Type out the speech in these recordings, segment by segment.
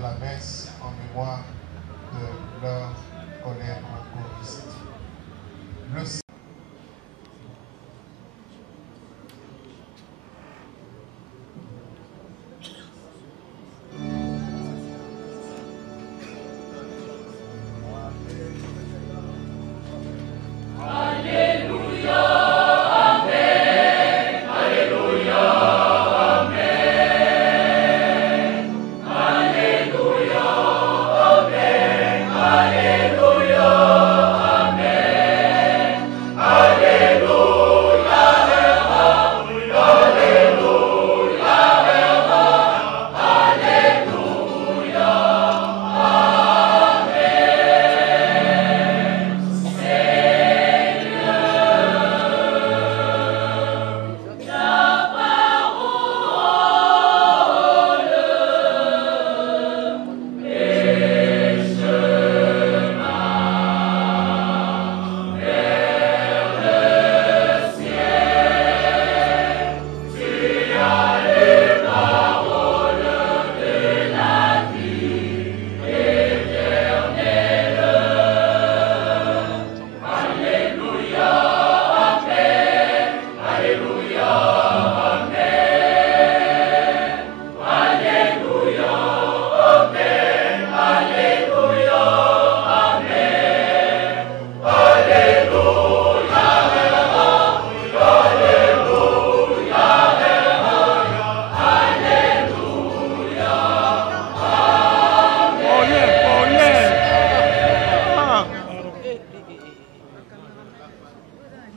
de la messe en mémoire de leur collègue choriste. Le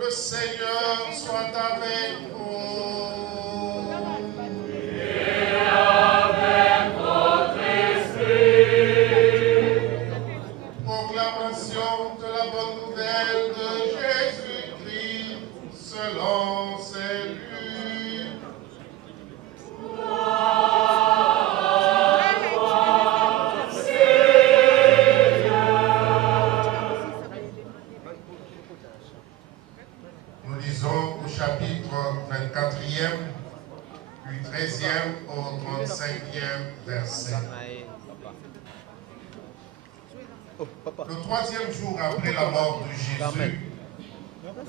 Seigneur soit avec vous. Et avec votre esprit. Proclamation de la bonne nouvelle de Jésus-Christ selon Saint Luc. Nous lisons au chapitre 24e, du 13e au 35e verset. Le troisième jour après la mort de Jésus,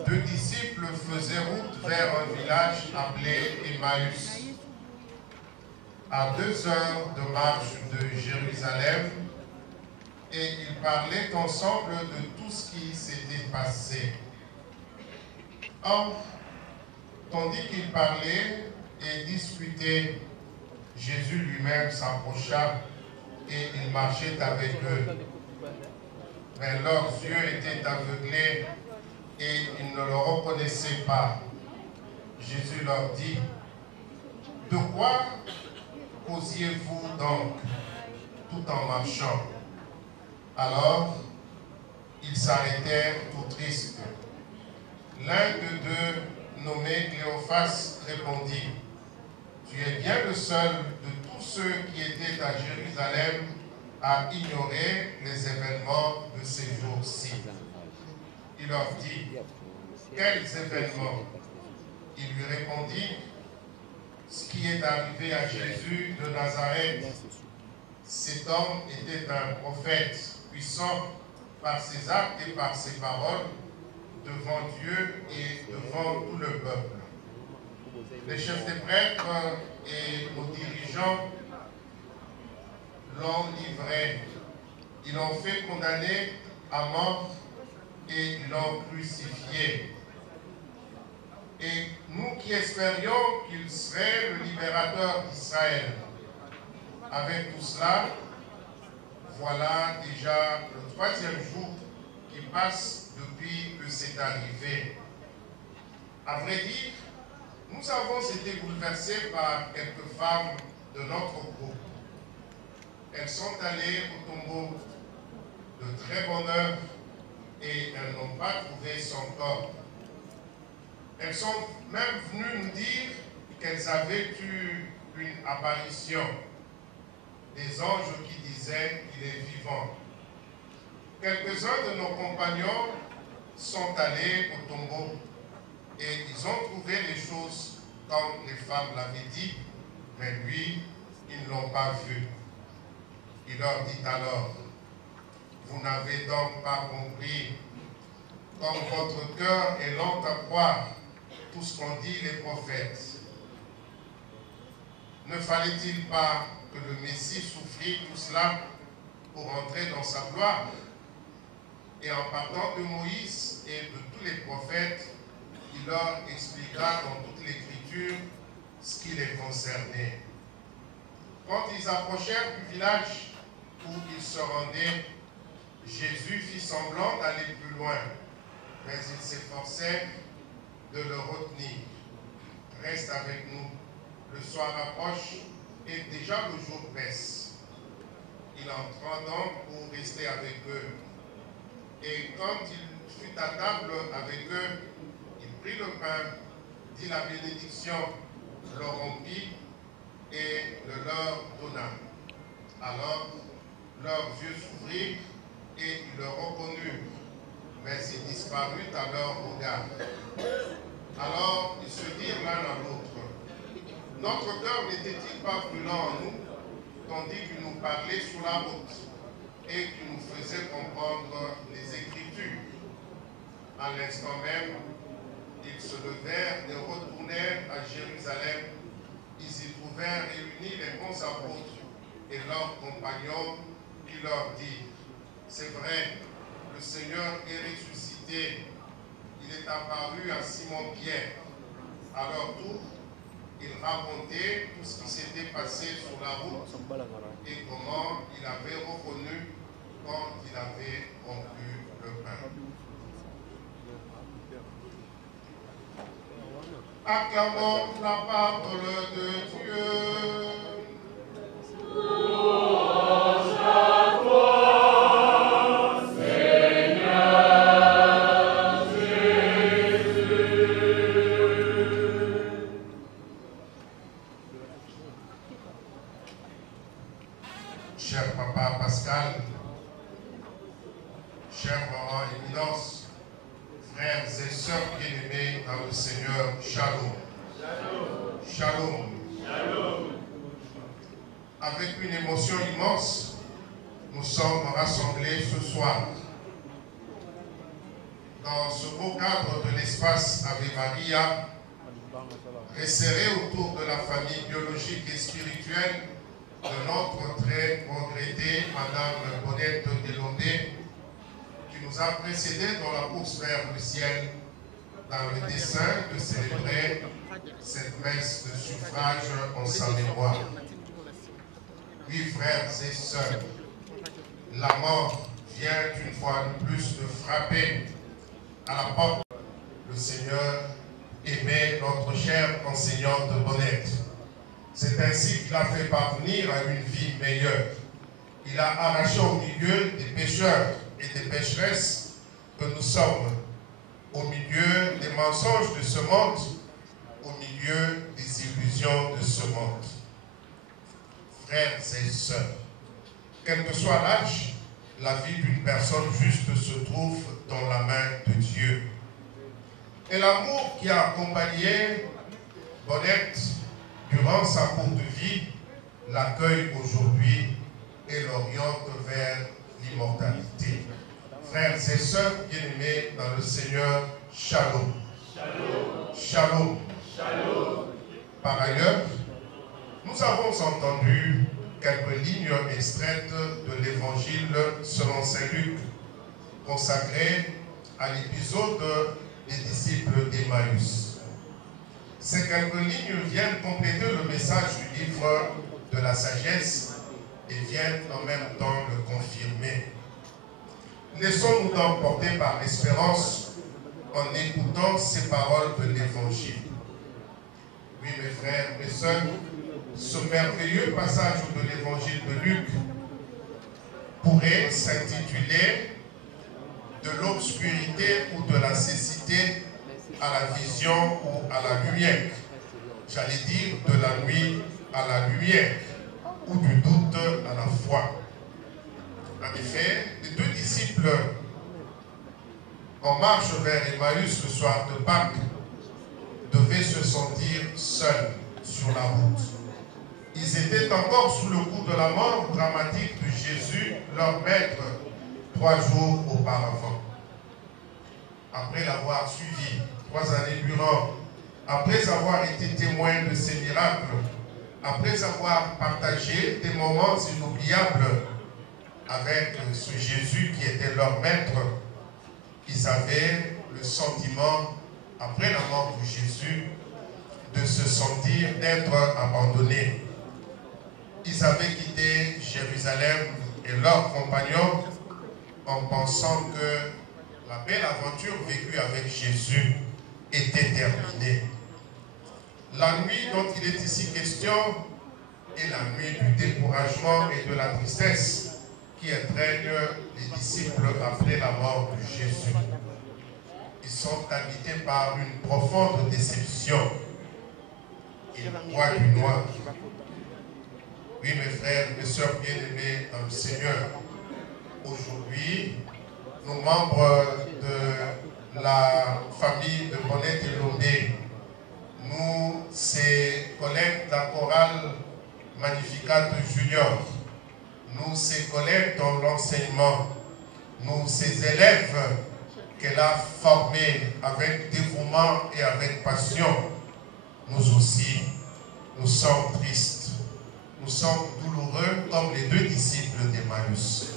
deux disciples faisaient route vers un village appelé Emmaüs, à 2 heures de marche de Jérusalem, et ils parlaient ensemble de tout ce qui s'était passé. Or, tandis qu'ils parlaient et discutaient, Jésus lui-même s'approcha et il marchait avec eux. Mais leurs yeux étaient aveuglés et ils ne le reconnaissaient pas. Jésus leur dit, « De quoi causiez-vous donc tout en marchant ?» Alors, ils s'arrêtèrent tout tristes. L'un de deux, nommé Cléophas, répondit, « Tu es bien le seul de tous ceux qui étaient à Jérusalem à ignorer les événements de ces jours-ci. » Il leur dit, « Quels événements ?» Il lui répondit, « Ce qui est arrivé à Jésus de Nazareth. Cet homme était un prophète, puissant par ses actes et par ses paroles, devant Dieu et devant tout le peuple. Les chefs des prêtres et nos dirigeants l'ont livré. Ils l'ont fait condamner à mort et l'ont crucifié. Et nous qui espérions qu'il serait le libérateur d'Israël, avec tout cela, voilà déjà le 3e jour qui passe depuis que c'est arrivé. À vrai dire, nous avons été bouleversés par quelques femmes de notre groupe. Elles sont allées au tombeau de très bonne heure et elles n'ont pas trouvé son corps. Elles sont même venues nous dire qu'elles avaient eu une apparition, des anges qui disaient qu'il est vivant. Quelques-uns de nos compagnons sont allés au tombeau et ils ont trouvé les choses comme les femmes l'avaient dit, mais lui, ils ne l'ont pas vu. Il leur dit alors, vous n'avez donc pas compris, comme votre cœur est lent à croire tout ce qu'ont dit les prophètes. Ne fallait-il pas que le Messie souffrit tout cela pour entrer dans sa gloire? Et en partant de Moïse et de tous les prophètes, il leur expliqua dans toute l'Écriture ce qui les concernait. Quand ils approchèrent du village où ils se rendaient, Jésus fit semblant d'aller plus loin, mais il s'efforçait de le retenir. Reste avec nous. Le soir approche et déjà le jour baisse. Il entra donc pour rester avec eux. Et quand il fut à table avec eux, il prit le pain, dit la bénédiction, le rompit et le leur donna. Alors leurs yeux s'ouvrirent et ils le reconnurent, mais il disparut à leur regard. Alors ils se dirent l'un à l'autre, notre cœur n'était-il pas brûlant en nous, tandis qu'il nous parlait sur la route et qu'il nous faisait comprendre les Écritures? À l'instant même, ils se levèrent et retournèrent à Jérusalem. Ils y trouvèrent réunis les bons apôtres et leurs compagnons qui leur dirent, c'est vrai, le Seigneur est ressuscité. Il est apparu à Simon-Pierre. À leur tour, ils racontaient tout ce qui s'était passé sur la route et comment il avait reconnu quand il avait rompu le pain. Acclamons la parole de Dieu. Louange à toi, Seigneur Jésus. Cher Papa Pascal, cher Maman Éminence, frères et sœurs bien-aimés dans le Seigneur, Shalom. Shalom. Shalom. Avec une émotion immense, nous sommes rassemblés ce soir. Dans ce beau cadre de l'espace Ave Maria, resserré autour de la famille biologique et spirituelle de notre très regrettée Madame Bonette Delondé, qui nous a précédés dans la course vers le ciel, dans le dessein de célébrer cette messe de suffrage en sa mémoire. Oui, frères et sœurs, la mort vient une fois de plus de frapper à la porte. Le Seigneur aimait notre chère enseignante Bonette. C'est ainsi qu'il a fait parvenir à une vie meilleure. Il a arraché au milieu des pécheurs et des pécheresses que nous sommes, au milieu des mensonges de ce monde, au milieu des illusions de ce monde. Frères et sœurs, quel que soit l'âge, la vie d'une personne juste se trouve dans la main de Dieu. Et l'amour qui a accompagné Bonette durant sa courte vie l'accueille aujourd'hui et l'oriente vers l'immortalité. Frères et sœurs bien-aimés dans le Seigneur, Shalom. Shalom. Shalom. Shalom. Par ailleurs, nous avons entendu quelques lignes extraites de l'Évangile selon Saint Luc, consacré à l'épisode des disciples d'Emmaüs. Ces quelques lignes viennent compléter le message du livre de la sagesse et viennent en même temps le confirmer. Laissons-nous donc porter par l'espérance en écoutant ces paroles de l'Évangile. Oui, mes frères, mes sœurs, ce merveilleux passage de l'Évangile de Luc pourrait s'intituler « De l'obscurité ou de la cécité à la vision ou à la lumière ». J'allais dire de la nuit à la lumière ou du doute à la foi. En effet, les deux disciples en marche vers Emmaüs le soir de Pâques devaient se sentir seuls sur la route. Ils étaient encore sous le coup de la mort dramatique de leur maître 3 jours auparavant. Après l'avoir suivi 3 années durant, après avoir été témoin de ces miracles, après avoir partagé des moments inoubliables avec ce Jésus qui était leur maître, ils avaient le sentiment, après la mort de Jésus, de se sentir d'être abandonnés. Ils avaient quitté Jérusalem et leurs compagnons en pensant que la belle aventure vécue avec Jésus était terminée. La nuit dont il est ici question est la nuit du découragement et de la tristesse qui étreignent les disciples après la mort de Jésus. Ils sont habités par une profonde déception. Ils voient du noir. Oui, mes frères, mes sœurs bien-aimés dans le Seigneur, aujourd'hui, nous membres de la famille de Bonnet et Lombé, nous, ces collègues de la chorale Magnificat Junior, nous, ces collègues dans l'enseignement, nous, ces élèves qu'elle a formés avec dévouement et avec passion, nous aussi, nous sommes tristes, nous sommes douloureux comme les 2 disciples d'Emmaüs.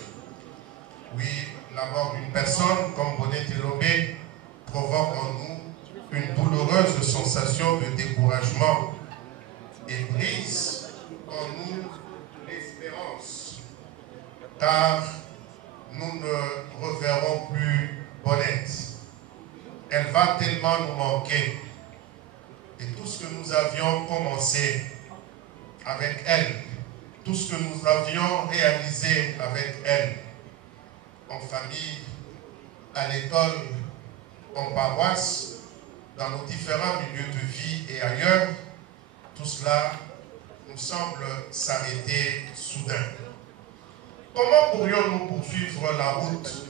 Oui, la mort d'une personne comme Bonnet et Lobé provoque en nous une douloureuse sensation de découragement et brise en nous l'espérance, car nous ne reverrons plus Bonnette. Elle va tellement nous manquer. Et tout ce que nous avions commencé avec elle, tout ce que nous avions réalisé avec elle, en famille, à l'école, en paroisse, dans nos différents milieux de vie et ailleurs, tout cela nous semble s'arrêter soudain. Comment pourrions-nous poursuivre la route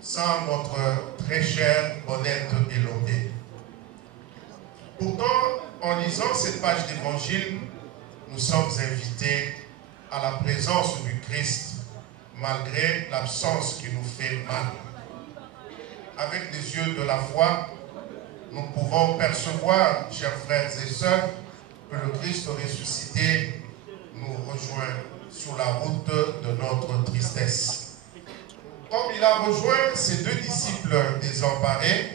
sans notre très chère Bonnette Elobé? Pourtant, en lisant cette page d'évangile, nous sommes invités à la présence du Christ, malgré l'absence qui nous fait mal. Avec les yeux de la foi, nous pouvons percevoir, chers frères et sœurs, que le Christ ressuscité nous rejoint sur la route de notre tristesse. Comme il a rejoint ses 2 disciples désemparés,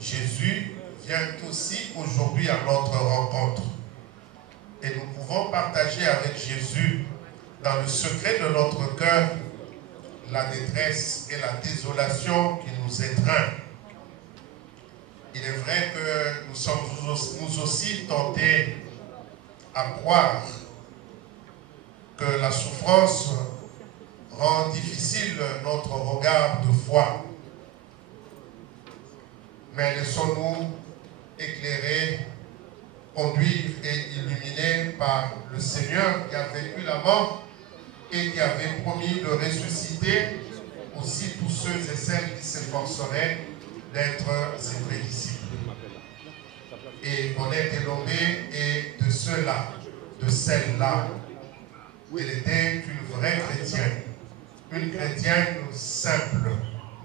Jésus vient aussi aujourd'hui à notre rencontre. Et nous pouvons partager avec Jésus, dans le secret de notre cœur, la détresse et la désolation qui nous étreint. Il est vrai que nous sommes nous aussi tentés à croire que la souffrance rend difficile notre regard de foi. Mais laissons-nous éclairer, conduire et illuminer par le Seigneur qui a vaincu la mort et qui avait promis de ressusciter aussi tous ceux et celles qui s'efforceraient d'être ses vrais disciples. Et Bonnette Elobé est de ceux-là, de celle-là. Elle était une vraie chrétienne, une chrétienne simple,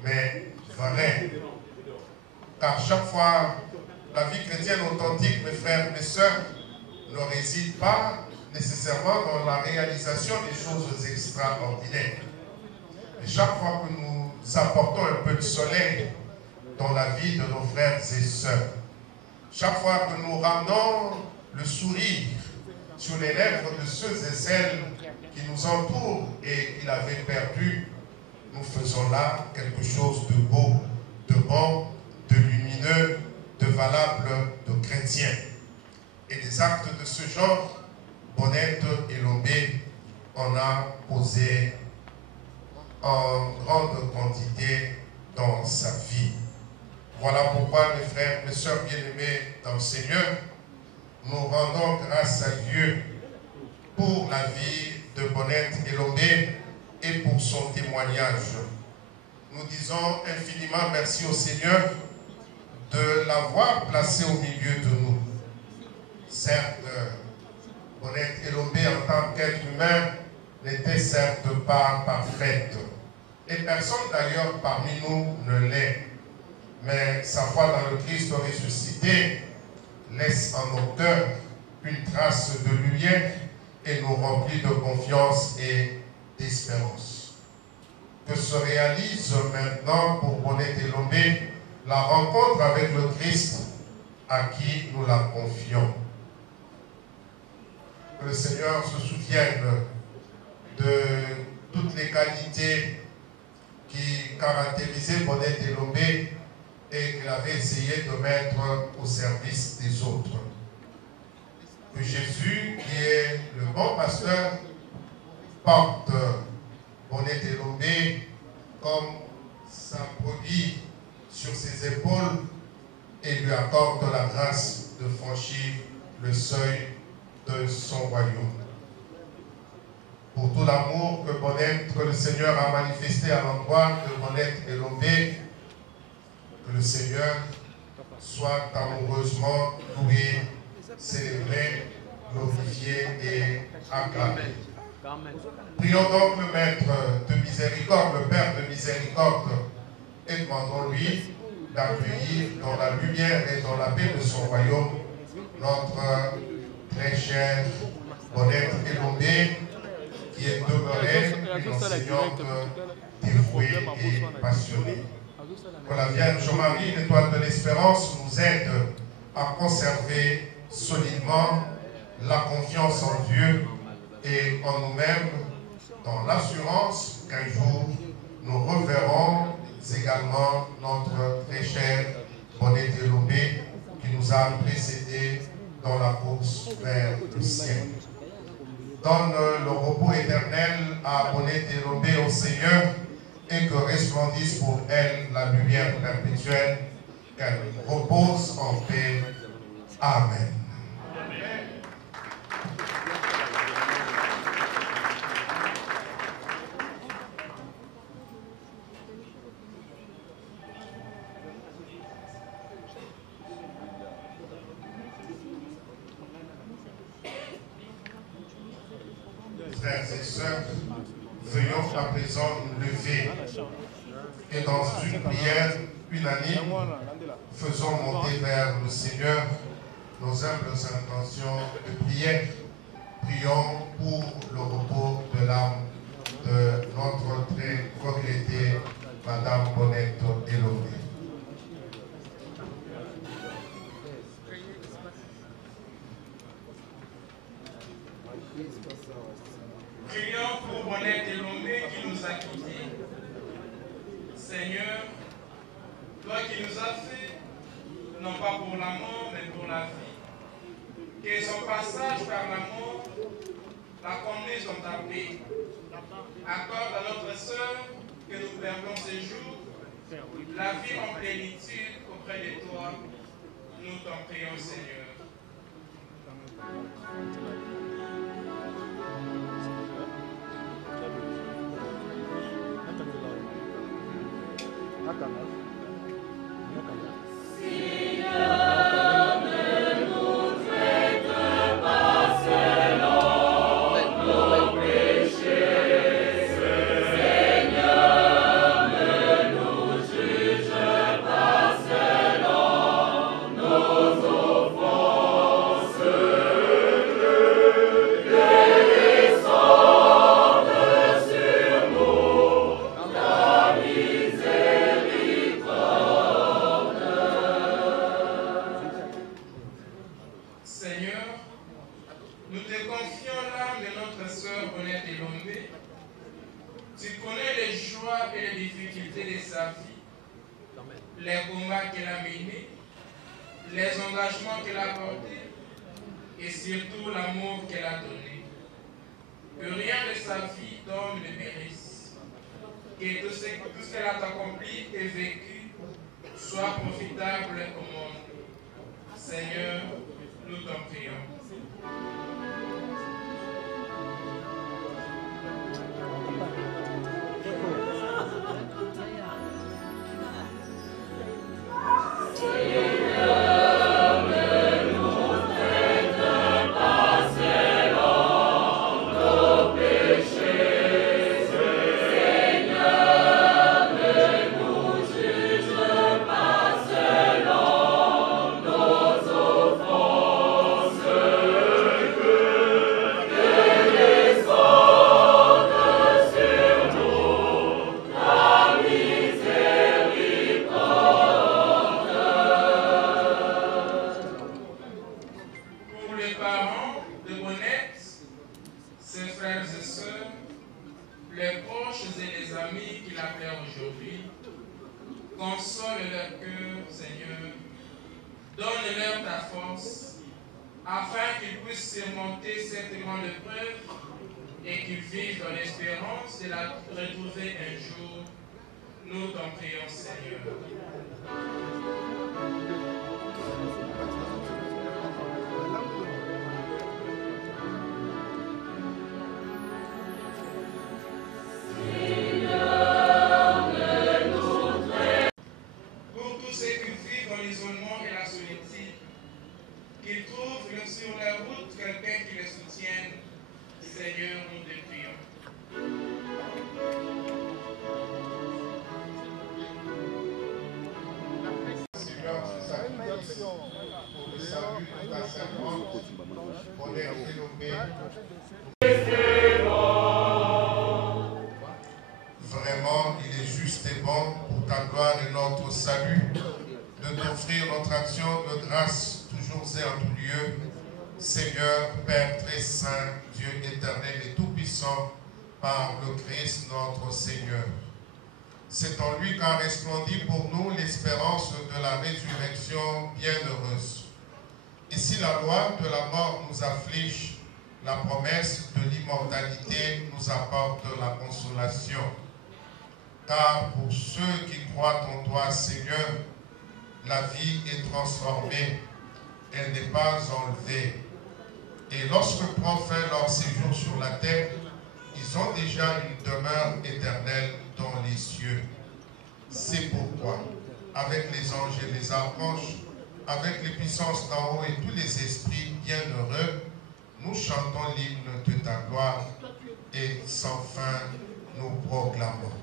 mais vraie. Car chaque fois, la vie chrétienne authentique, mes frères, mes sœurs, ne réside pas nécessairement dans la réalisation des choses extraordinaires. Et chaque fois que nous apportons un peu de soleil dans la vie de nos frères et sœurs, chaque fois que nous ramenons le sourire sur les lèvres de ceux et celles qui nous entourent et qui l'avaient perdu, nous faisons là quelque chose de beau, de bon, de lumineux, de valable, de chrétien. Et des actes de ce genre, Bonnette Elobé en a posé en grande quantité dans sa vie. Voilà pourquoi, mes frères, mes sœurs bien-aimés dans le Seigneur, nous rendons grâce à Dieu pour la vie de Bonnette Elobé et pour son témoignage. Nous disons infiniment merci au Seigneur de l'avoir placé au milieu de nous. Certes, Bonnette Elobé en tant qu'être humain n'était certes pas parfaite, et personne d'ailleurs parmi nous ne l'est. Mais sa foi dans le Christ ressuscité laisse en nos cœurs une trace de lumière et nous remplit de confiance et d'espérance. Que se réalise maintenant pour Bonnet et Lombé la rencontre avec le Christ à qui nous la confions. Que le Seigneur se souvienne de toutes les qualités qui caractérisaient Bonnet et Lombé et qu'il avait essayé de mettre au service des autres. Que Jésus, qui est le bon pasteur, porte Bonnet et Lombé comme sa brebis sur ses épaules et lui accorde la grâce de franchir le seuil de son royaume. Pour tout l'amour que le Seigneur a manifesté à l'endroit de Bonnet et Lombé, que le Seigneur soit amoureusement loué, célébré, glorifié et acclamé. Prions donc le Maître de miséricorde, le Père de miséricorde, et demandons-lui d'accueillir dans la lumière et dans la paix de son royaume notre très cher Bonnet et Lombé, qui est demeuré une enseignante dévouée et passionnée. Que la Vierge Marie, l'étoile de l'espérance, nous aide à conserver solidement la confiance en Dieu et en nous-mêmes, dans l'assurance qu'un jour nous reverrons également notre très cher Bonnet et Lombé qui nous a précédés dans la course vers le ciel. Donne le repos éternel à Bonnet et Lombé au Seigneur et que resplendisse pour elle la lumière perpétuelle, qu'elle repose en paix. Amen. Frères et sœurs, veuillons à présent nous lever et dans une prière unanime, faisons monter vers le Seigneur nos humbles intentions de prière. Prions pour le repos de l'âme de notre très regrettée Madame Bonnet et Lombé. Prions pour Bonnet et Lombé qui nous a quittés. Seigneur, toi qui nous as fait, non pas pour la mort, mais pour la vie, que son passage par la mort la conduise dans ta paix. Accorde à notre sœur que nous perdons ces jours, la vie en plénitude auprès de toi. Nous t'en prions, Seigneur. Péché. les proches et les amis qui l'appellent aujourd'hui. Console leur cœur, Seigneur. Donne-leur ta force, afin qu'ils puissent surmonter cette grande épreuve et qu'ils vivent dans l'espérance de la retrouver un jour. Nous t'en prions, Seigneur. Pour tous ceux qui vivent dans l'isolement et la solitude, qu'ils trouvent sur la route quelqu'un qui les soutienne, Seigneur, nous te prions. Seigneur, je sacrifie pour le salut de ta servante, pour les rénover. Vraiment, il est juste et bon pour ta gloire et notre salut de t'offrir notre action de grâce toujours et en tout lieu. Seigneur, Père très saint, Dieu éternel et tout-puissant, par le Christ notre Seigneur. C'est en lui qu'a resplendi pour nous l'espérance de la résurrection bienheureuse. Et si la loi de la mort nous afflige, la promesse de l'immortalité nous apporte la consolation. Car pour ceux qui croient en toi, Seigneur, la vie est transformée, elle n'est pas enlevée. Et lorsque prend fin leur séjour sur la terre, ils ont déjà une demeure éternelle dans les cieux. C'est pourquoi, avec les anges et les archanges, avec les puissances d'en haut et tous les esprits bienheureux, nous chantons l'hymne de ta gloire et sans fin nous proclamons.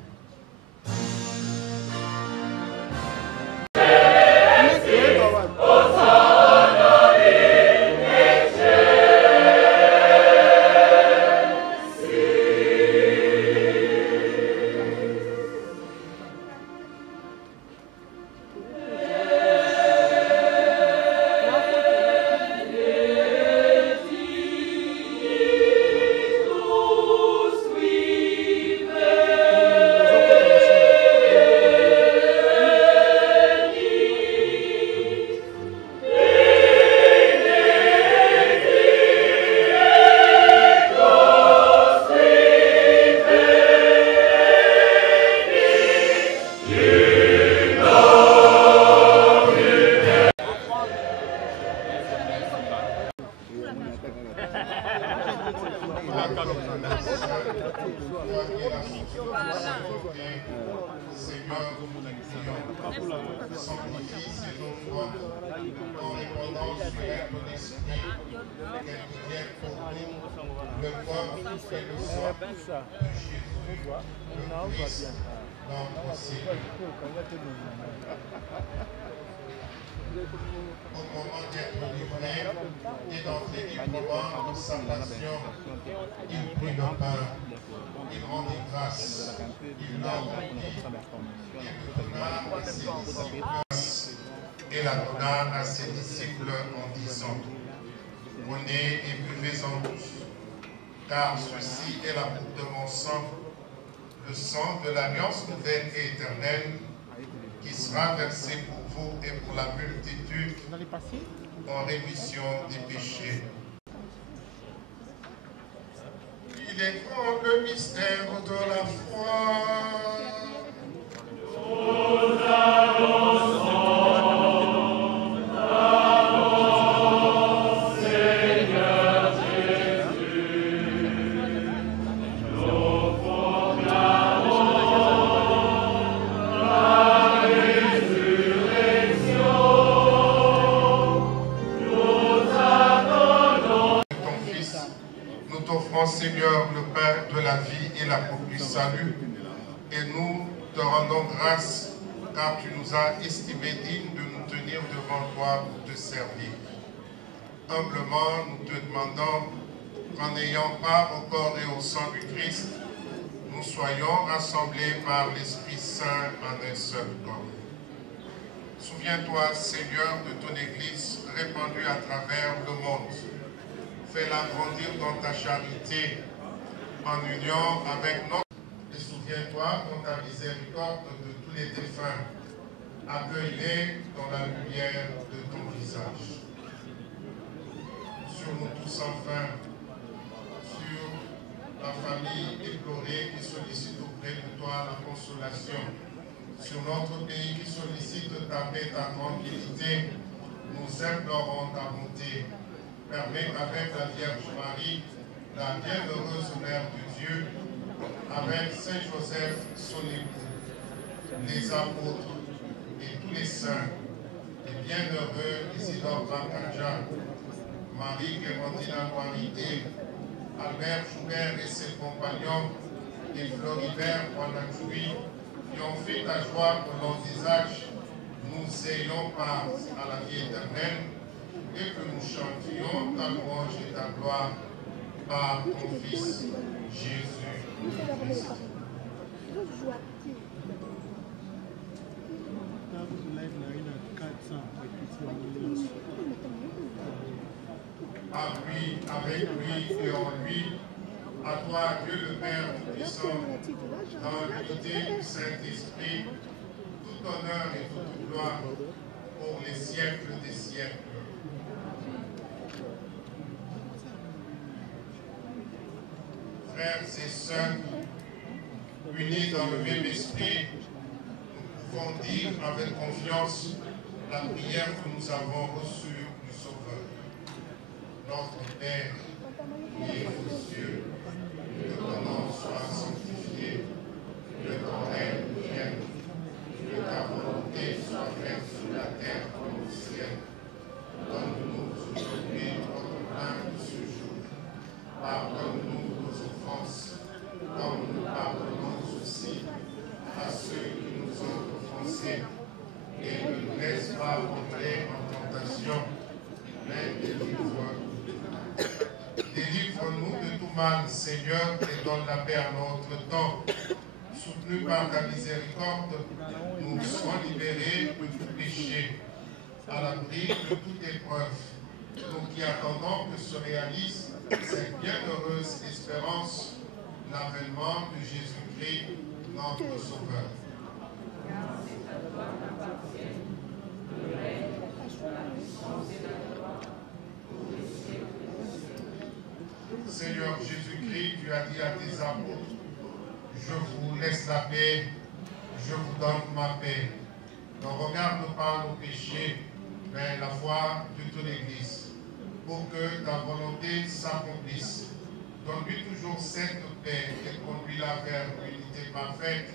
Au moment d'être livré et d'entrer librement en sa nation, il prit le pain, il rendit grâce, il l'envoyait, il le donna à ses disciples et la donna à ses disciples en disant: Prenez et buvez-en tous, car ceci est la coupe de mon sang, le sang de l'alliance nouvelle et éternelle, qui sera versé pour vous et pour la multitude en rémission des péchés. Il est grand le mystère de la foi. Nous annonçons, Seigneur Jésus, nous proclamons la résurrection. Nous attendons ton Fils. Nous t'offrons, Seigneur, le pain de la vie et la coupe du salut, et nous te rendons grâce, car tu nous as estimés dignes de nous tenir devant toi pour te servir. Humblement, nous te demandons qu'en ayant part au corps et au sang du Christ, nous soyons rassemblés par l'Esprit Saint en un seul corps. Souviens-toi, Seigneur, de ton Église répandue à travers le monde. Fais-la grandir dans ta charité, en union avec notre... Souviens-toi dans ta miséricorde de tous les défunts. Accueille-les dans la lumière de ton visage. Sur nous tous enfin, sur la famille éplorée qui sollicite auprès de toi la consolation, sur notre pays qui sollicite ta paix, ta tranquillité, nous implorons ta bonté. Permets avec la Vierge Marie, la bienheureuse Mère de Dieu, avec Saint Joseph, son époux, les apôtres et tous les saints, les bienheureux Isidore Brancanja, Marie Clémentine Antoinité, Albert Joubert et ses compagnons, et Floribert Wanachoui, qui ont fait ta joie au long des âges, nous ayons part à la vie éternelle et que nous chantions ta louange et ta gloire par ton Fils Jésus-Christ. À lui, avec lui et en lui, à toi, Dieu le Père Tout-Puissant, dans l'unité du Saint-Esprit, tout honneur et toute gloire pour les siècles des siècles. Frères et sœurs, unis dans le même esprit, nous pouvons dire avec confiance la prière que nous avons reçue du Sauveur. Notre Père, qui es aux cieux, que ton nom soit sanctifié, que ton règne vienne, que ta volonté soit faite sur la terre comme au ciel. Donne-nous aujourd'hui notre pain de ce jour. Pardonne-nous nos offenses, comme nous pardonnons aussi à ceux qui nous ont offensés. Et ne nous laisse pas entrer en tentation, mais délivre-nous. Délivre-nous de tout mal, Seigneur, et donne la paix à notre temps. Soutenus par ta miséricorde, nous serons libérés de tout péché, à l'abri de toute épreuve. Nous qui attendons que se réalise cette bienheureuse espérance, l'avènement de Jésus-Christ, notre Sauveur. Seigneur Jésus-Christ, tu as dit à tes apôtres, je vous laisse la paix, je vous donne ma paix. Ne regarde pas nos péchés, mais la foi de toute l'Église, pour que ta volonté s'accomplisse. Donne-lui toujours cette paix et conduis-la vers l'unité parfaite,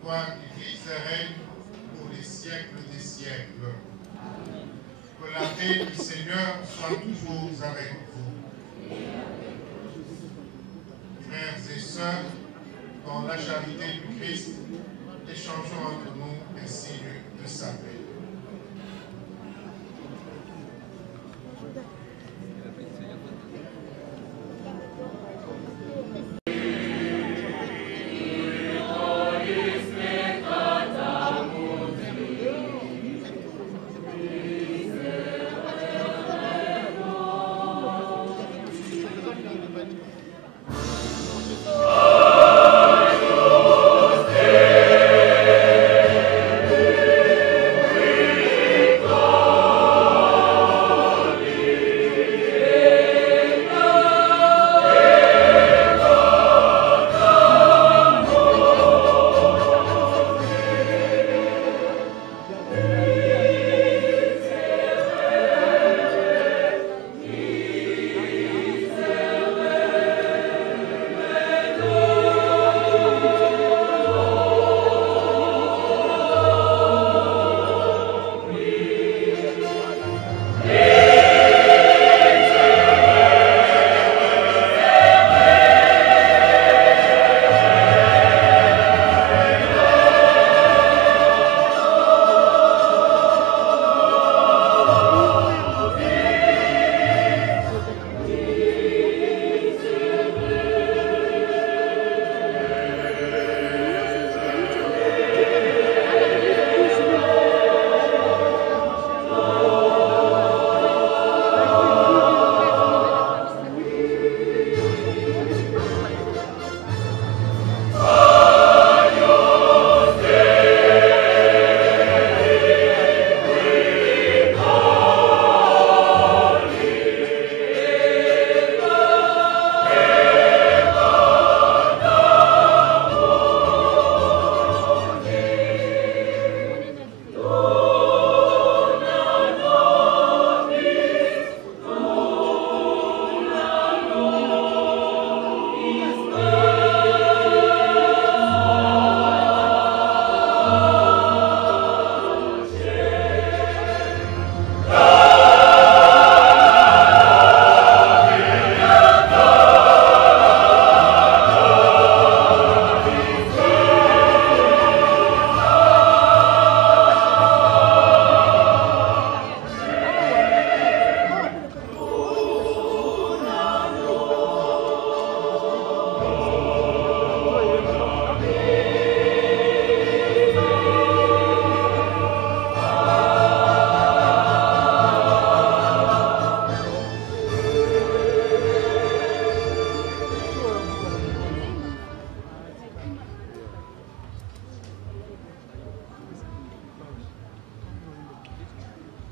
toi qui vis et règnes pour les siècles des siècles. Que la paix du Seigneur soit toujours avec vous. Frères et sœurs, dans la charité du Christ, échangeons entre nous un signe de sa paix. Amen.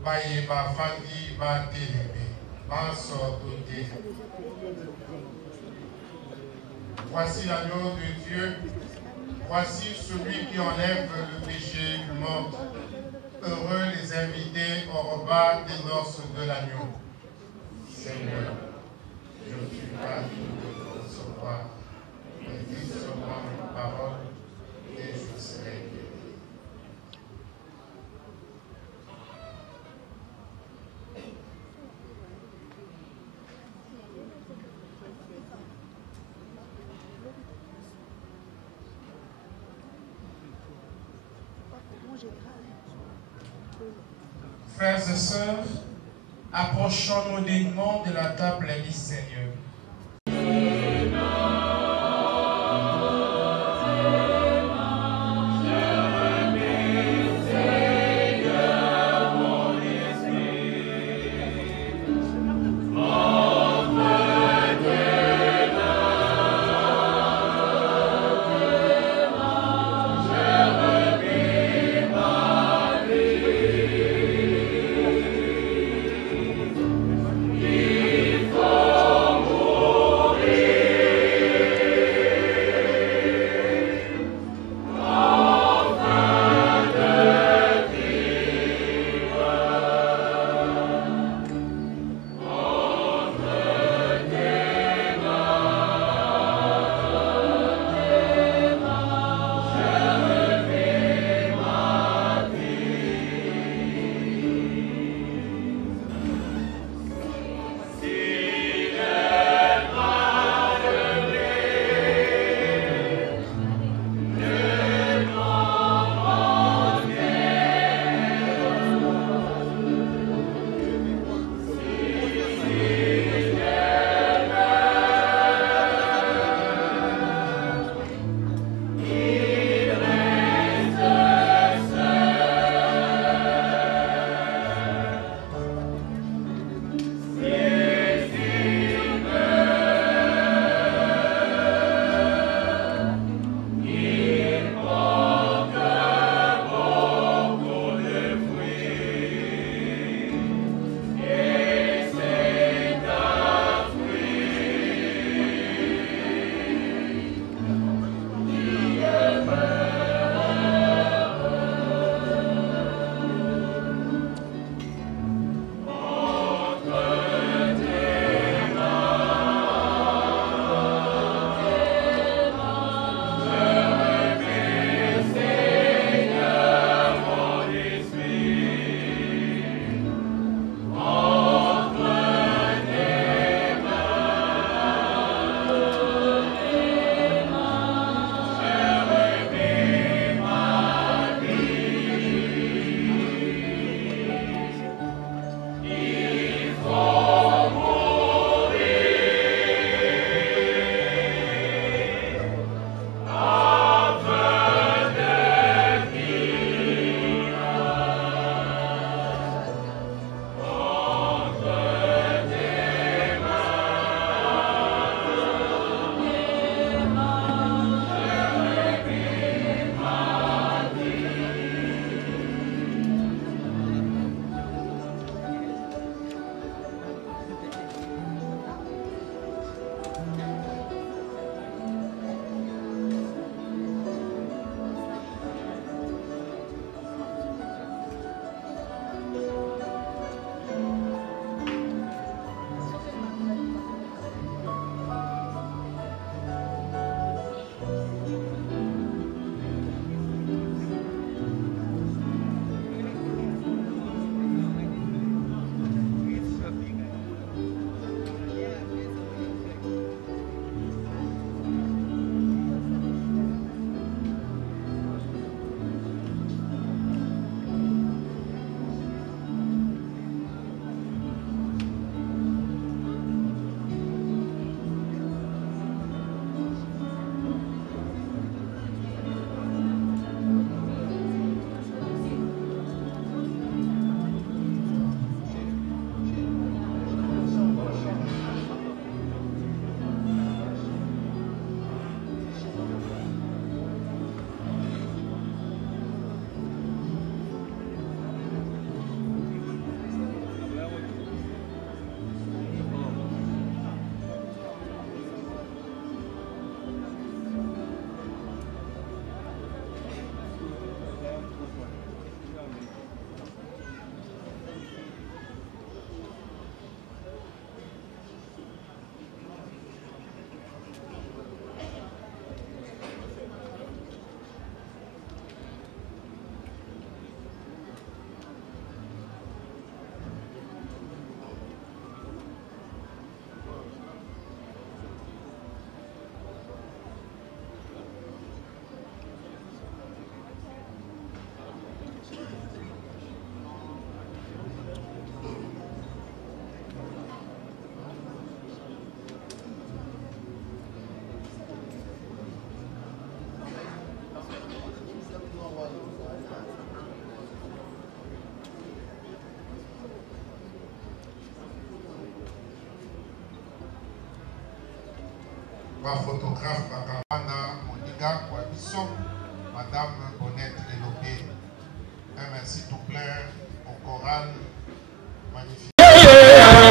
Baye Bafandi Batelebe, Bansotote. Voici l'agneau de Dieu, voici celui qui enlève le péché du monde. Heureux les invités au repas des noces de l'agneau. Seigneur, je ne suis pas digne de te recevoir, mais dis seulement une parole et je serai guéri. Frères et sœurs, approchons-nous dignement de la table du Seigneur. Oh ma photographe Bakambana Monika Kwabiso, Madame Bonnette Elobé. Un s'il vous plaît au choral magnifique. Yeah.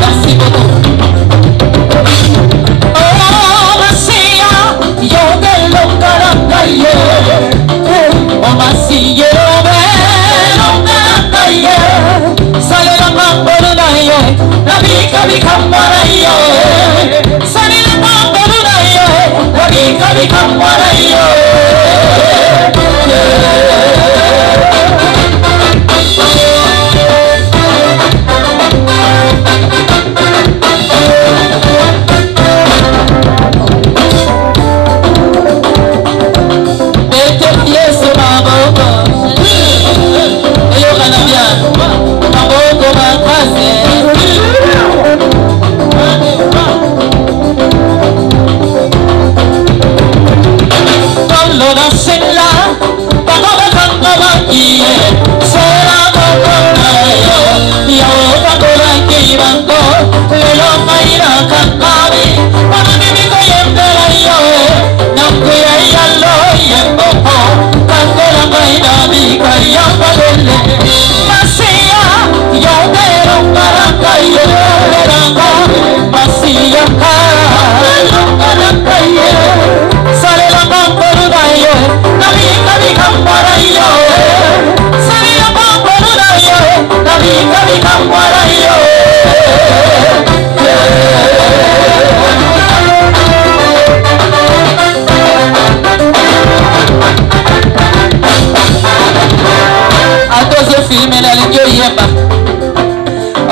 Merci beaucoup. Oh, Masia, yo de lo carakaye. Oh, Masia, yo de lo carakaye. Sale la mamboruna yo, la bica marayo. Sale la mamboruna yo, la bica marayo.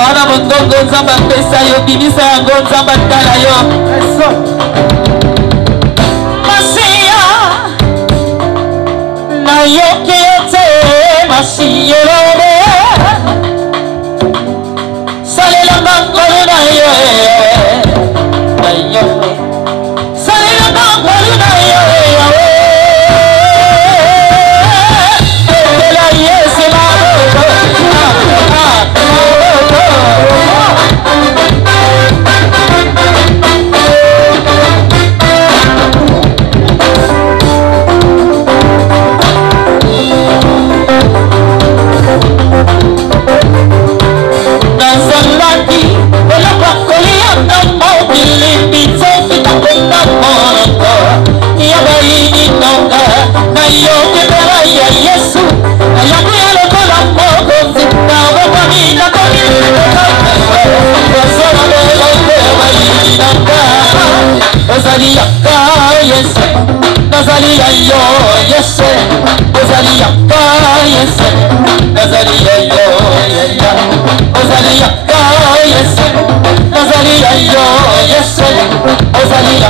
Ona mungongo nzamba pesa yo bimisa yango nzamba tala yo Masia na yoke yote masiyelore Salela mangolu na yo Salela mangolu na yo Ozalia yes, Nazalia yo yes, Ozalia yes, Nazalia yo Ozalia yes, Nazalia yo yes, Ozalia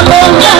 I'm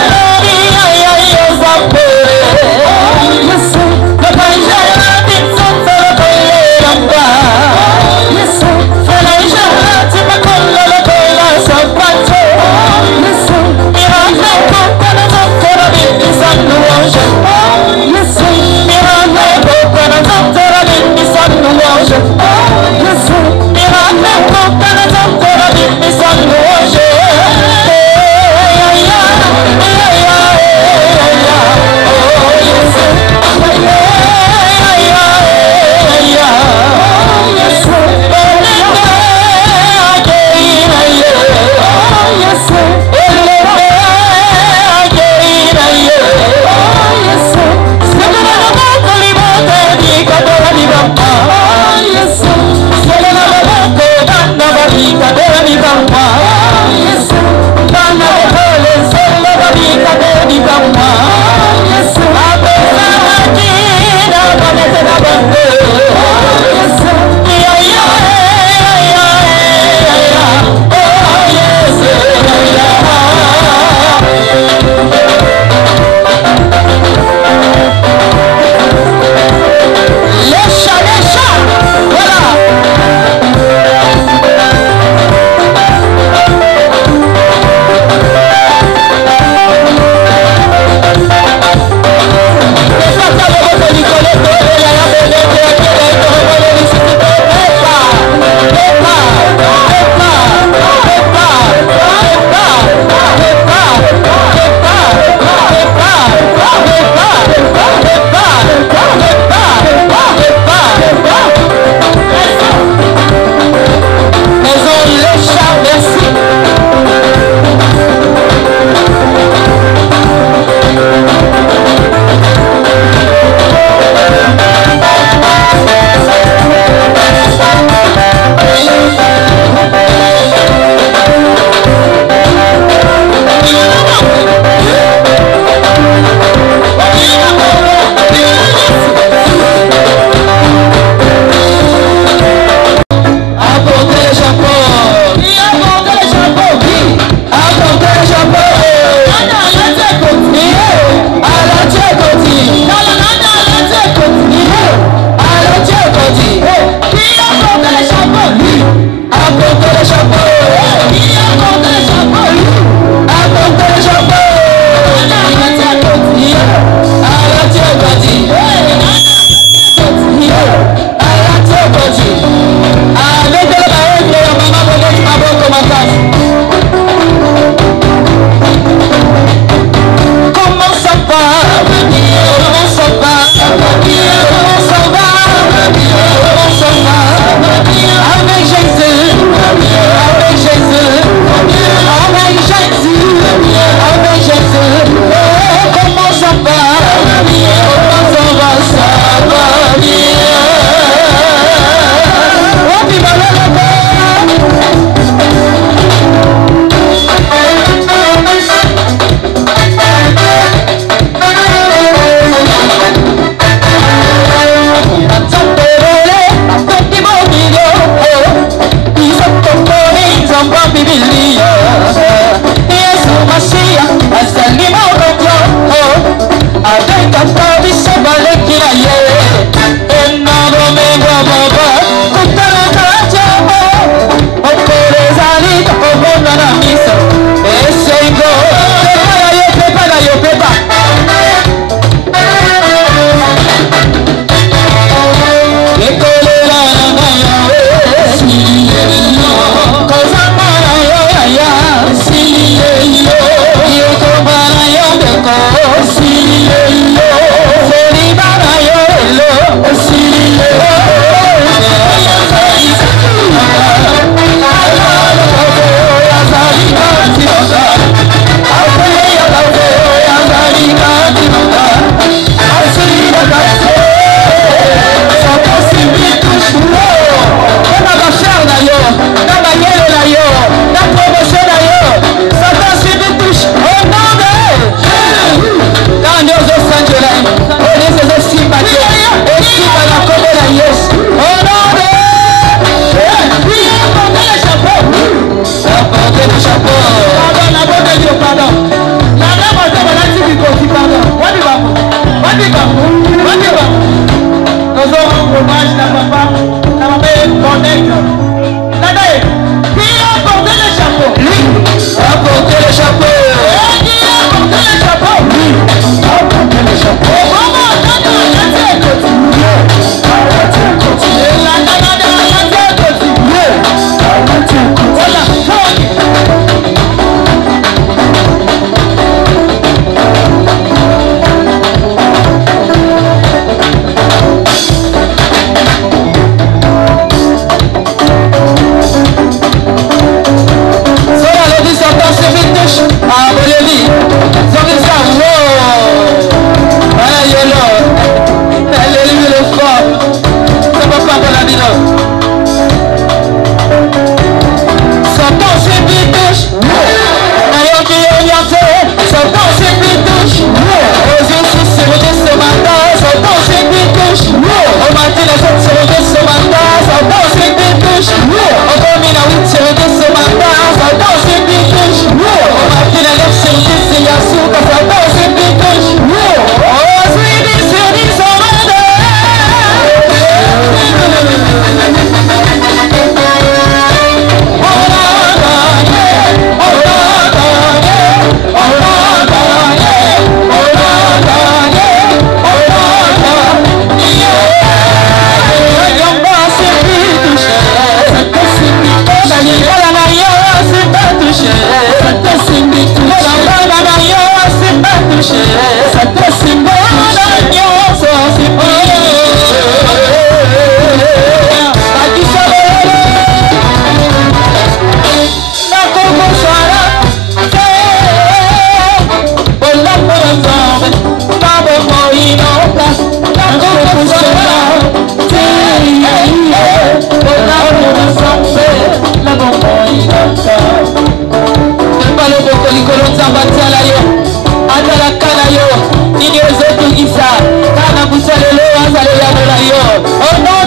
mingi ezotungisa kana kusalelo azale ya yo.